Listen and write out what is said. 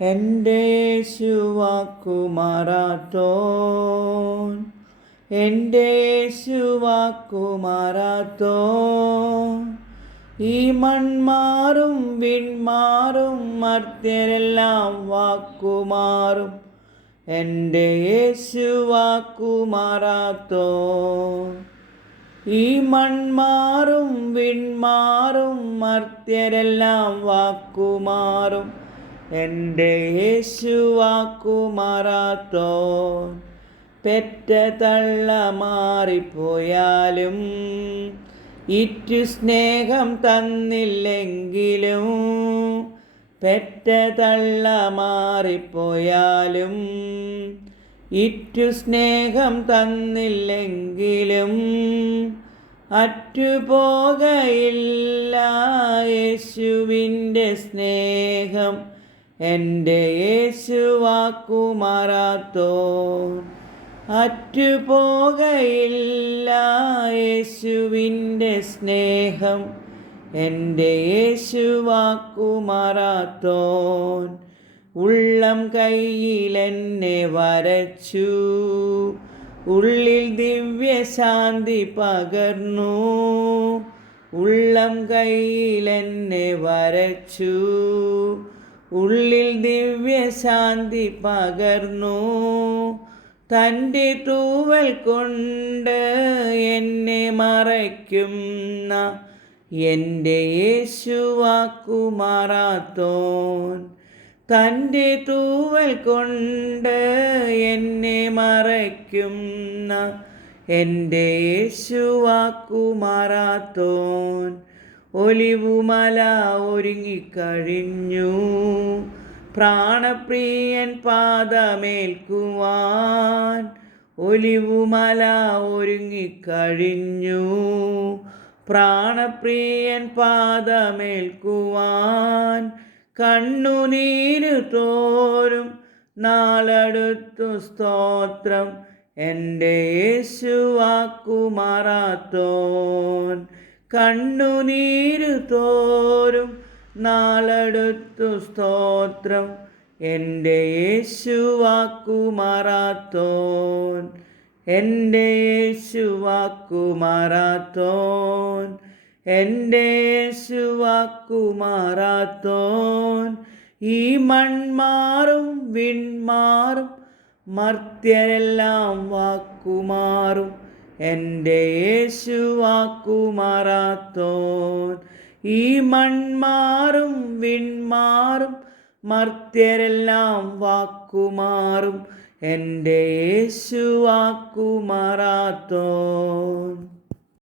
എന്റെ യേശുവാക്കുമാറാത്തോൻ എന്റെ യേശുവാക്കുമാറാത്തോൻ ഈ മൺമാറും വിൺമാറും മർത്യരെല്ലാം വാക്കുമാറും എന്റെ യേശുവാക്കുമാറാത്തോ ഈ മൺമാറും വിൺമാറും മർത്യരെല്ലാം വാക്കുമാറും എന്റെ യേശുവാക്കുമാറാത്തോ പെറ്റ തള്ള മാറിപ്പോയാലും ഇറ്റു സ്നേഹം തന്നില്ലെങ്കിലും പെറ്റ തള്ള മാറിപ്പോയാലും ഇറ്റു സ്നേഹം തന്നില്ലെങ്കിലും അറ്റുപോകയില്ല യേശുവിന്റെ സ്നേഹം. എന്റെ യേശുവാക്കുമാറാത്തോ അറ്റുപോകയില്ല യേശുവിന്റെ സ്നേഹം. എന്റെ യേശുവാക്കുമാറാത്തോൻ ഉള്ളം കയ്യിലെന്നെ വരച്ചു. ഉള്ളിൽ ദിവ്യശാന്തി പകർന്നു. ഉള്ളം കയ്യിലെന്നെ വരച്ചു. ഉള്ളിൽ ദിവ്യശാന്തി പകർന്നു. തന്റെ തൂവൽ കൊണ്ട് എന്നെ മറയ്ക്കുന്ന എന്റെ യേശുവാക്കുമാറാത്തോൻ തന്റെ തൂവൽ കൊണ്ട് എന്നെ മറയ്ക്കുന്ന എന്റെ യേശുവാക്കുമാറാത്തോൻ ഒലിവുമല ഒരുങ്ങിക്കഴിഞ്ഞു. പ്രാണപ്രിയൻ പാദമേൽക്കുവാൻ ഒലിവുമല ഒരുങ്ങിക്കഴിഞ്ഞു. പ്രാണപ്രിയൻ പാദമേൽക്കുവാൻ കണ്ണുനീര് തോരും നാളടുത്തു സ്തോത്രം എന്റെ യേശുവാക്കുമാറാത്തോൻ. കണ്ണുനീര് തോരും നാളടുത്തു സ്തോത്രം. എന്റെ യേശുവാക്കുമാറാത്തോൻ എന്റെ യേശുവാക്കുമാറാത്തോൻ എന്റെ യേശുവാക്കുമാറാത്തോൻ ഈ മൺമാറും വിൺമാറും മർത്യരെല്ലാം വാക്കുമാറും. എന്റെ യേശുവാക്കുമാറാത്തോൻ ഈ മൺമാറും വിൺമാറും മർത്യരെല്ലാം വാക്കുമാറും എന്റെ യേശുവാക്കുമാറാത്തോൻ